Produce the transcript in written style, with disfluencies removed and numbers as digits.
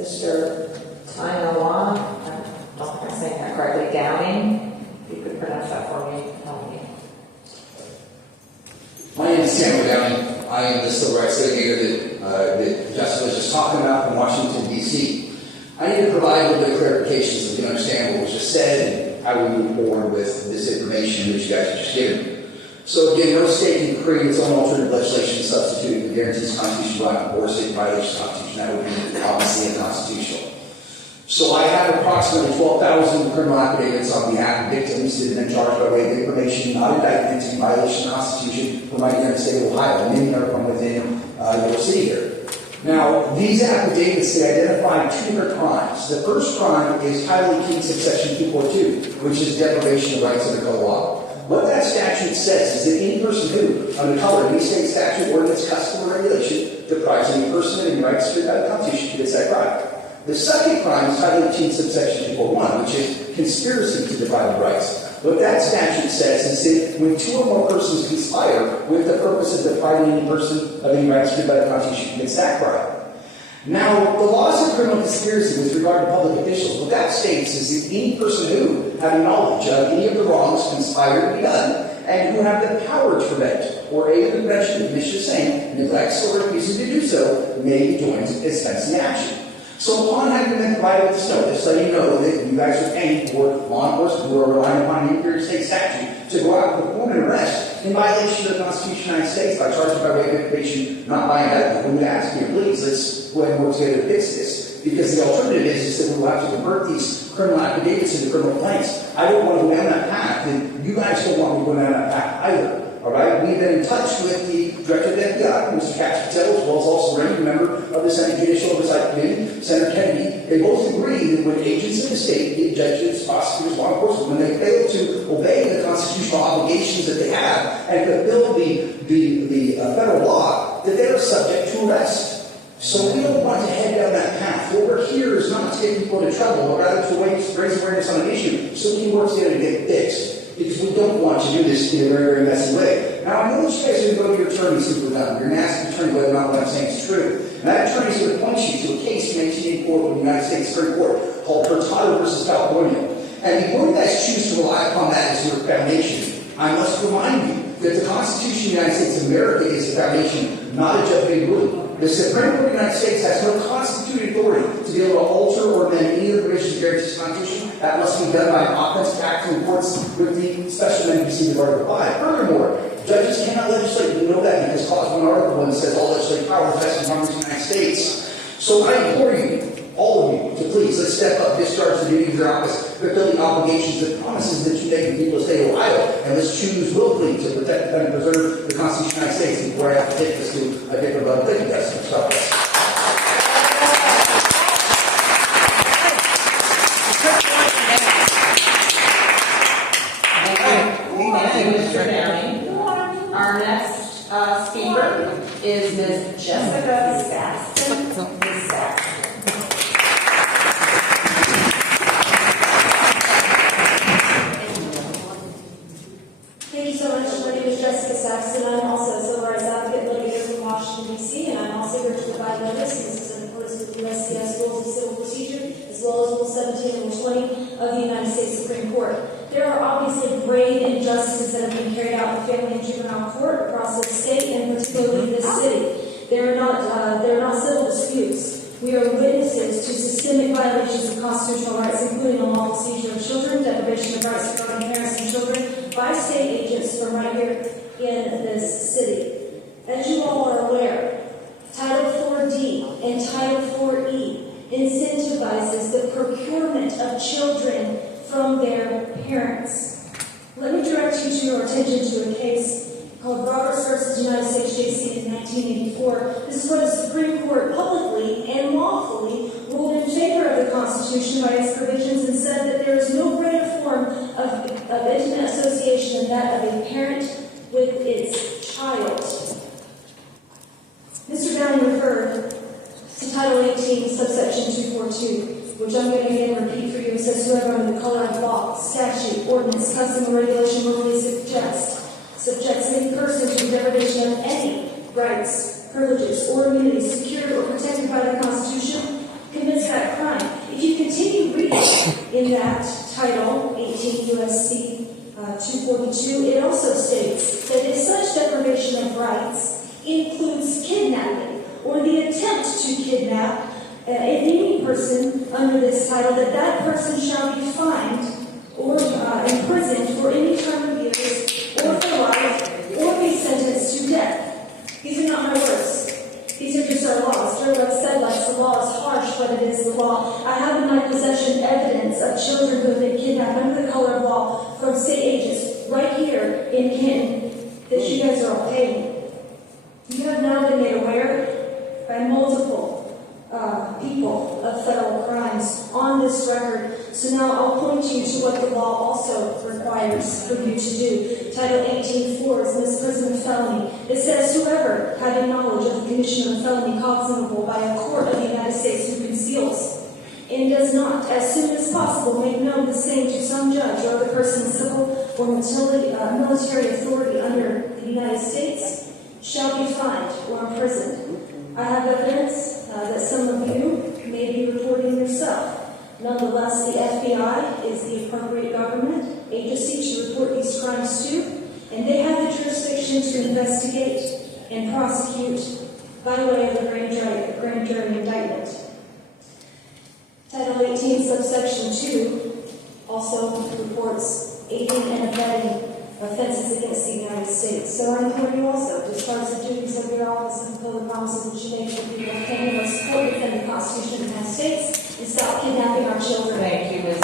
Mr. Tainawa, I don't think I'm saying that correctly, Downing, if you could pronounce that for me, help me. My name is Samuel Downing. I am the civil rights litigator that Justin was just talking about in Washington, D.C. I need to provide a little bit of clarification so we can understand what was just said and how we move forward with this information that you guys have just given. So again, no state can create its own alternative legislation substituting the guarantees constitutional right or state violation of the Constitution. That would be obviously unconstitutional. So I have approximately 12,000 criminal affidavits on behalf of victims that have been charged by way of information, not indictments, in violation of the Constitution from right here in the state of Ohio. Many are from within your city here. Now, these affidavits, they identify two different crimes. The first crime is Title 18, subsection 242, which is deprivation of rights under color law. What that statute says is that any person who, under color of any state statute, ordinance, custom, or regulation, deprives any person of any rights secured by the Constitution commits that crime. The second crime is Title 18, subsection 241, which is conspiracy to deprive of rights. What that statute says is that when two or more persons conspire with the purpose of depriving any person of any rights secured by the Constitution commits that crime. Now, the laws of criminal conspiracy with regard to public officials, what that states is that any person who, having knowledge of any of the wrongs conspired to be done, and who have the power to prevent or aid in the prevention of mischief, same, neglects or refuses to do so, may be joined as fencing action. So upon having been provided with this notice, so you know that you guys are paying for law enforcement who are relying upon the New York State statute to go out and perform an arrest in violation of the Constitution of the United States by charging by way of information, not by indictment. We would ask you, please, let's go ahead and work together to fix this. Because the alternative is that we will have to convert these criminal affidavits into criminal complaints. I don't want to go down that path, and you guys don't want me to go down that path either. All right, we've been in touch with the Director of the FBI, Mr. Caspitell, as well as also a ranking member of the Senate Judicial Oversight Committee, Senator Kennedy. They both agree that when agents of the state, be it judges, prosecutors, law enforcement, when they fail to obey the constitutional obligations that they have and fulfill the federal law, that they are subject to arrest. So we don't want to head down that path. What we're here is not to get people into trouble, but rather to raise awareness on an issue so we can work together to get it fixed. Because we don't want to do this in a very, very messy way. Now, I know that you guys are going to go to your attorney soon with that. You're going to ask the attorney whether or not what I'm saying is true. And that attorney is going to point you to a case in 1984 from the United States Supreme Court called Hurtado versus California. And before you guys choose to rely upon that as your foundation, I must remind you that the Constitution of the United States of America is the foundation, not a judge-made ruling. The Supreme Court of the United States has no constituted authority to be able to alter or amend any of the provisions of the Constitution. That must be done by an offensive act in courts with the special amendment received of Article 5. Furthermore, judges cannot legislate. We know that because Clause 1, Article 1 says all legislative power is vested in Congress of the United States. So I implore you, all of you, to please, let's step up, discharge the duty of your office, fulfill the obligations and promises that you make to the people of the state of Ohio, and let's choose willfully to protect and preserve the Constitution of the United States before I have to take this to a different level. Thank you guys for stopping us. Mr. Downing. Our next speaker is Ms. Jessica Saxton. Ms. Saxton. Thank you so much. My name is Jessica Saxton. I'm also a civil rights advocate litigator from Washington, D.C., and I'm also here to provide notice. This is in accordance with the USCIS Rules of Civil Procedure, as well as Rule 17 and Rule 20 of the United States Supreme Court. There are obviously grave injustices that have been carried out in family and juvenile court across the state, and particularly this city. They are not civil disputes. We are witnesses to systemic violations of constitutional rights, including unlawful seizure of children, deprivation of rights regarding parents and children by state agents from right here in this city. As you all are aware, Title 4D and Title 4E incentivizes the procurement of children from their parents. Let me direct your attention to a case called Roberts versus United States JC in 1984. This is where the Supreme Court publicly and lawfully ruled in favor of the Constitution by its provisions and said that there is no greater form of intimate association than that of a parent with its child. Mr. Downing referred to Title 18, subsection 242, which I'm going to again repeat for you. It says, whoever under the color of law, statute, ordinance, custom, or regulation willfully subjects any person to the deprivation of any rights, privileges, or immunities secured or protected by the Constitution commits that crime. If you continue reading in that Title 18 U.S.C. 242, it also states that if such deprivation of rights includes kidnapping or the attempt to kidnap any person under this title, that person shall be fined or imprisoned for any term of years or for life or be sentenced to death. These are not my words. These are just our laws. Like said, like the law is harsh, but it is the law. I have in my possession evidence of children who have been kidnapped under the color of law from state ages right here in Canton that you guys are all paying. You have now been made aware by multiple people of federal crimes on this record. So now I'll point you to what the law also requires for you to do. Title 18.4 is misprision of felony. It says, whoever, having knowledge of the commission of a felony cognizable by a court of the United States who conceals and does not, as soon as possible, make known the same to some judge or other person in civil or military authority under the United States, shall be fined or imprisoned. I have evidence that some of you may be reporting yourself. Nonetheless, the FBI is the appropriate government agency to report these crimes to, and they have the jurisdiction to investigate and prosecute by way of the grand jury indictment. Title 18, subsection 2, also reports aiding and abetting offenses against the United States. So I implore you also, discharge the duties of your office and fulfill the promises that you make to the people of Canada, support, defend the Constitution of the United States, and stop kidnapping our children. Thank you, Ms.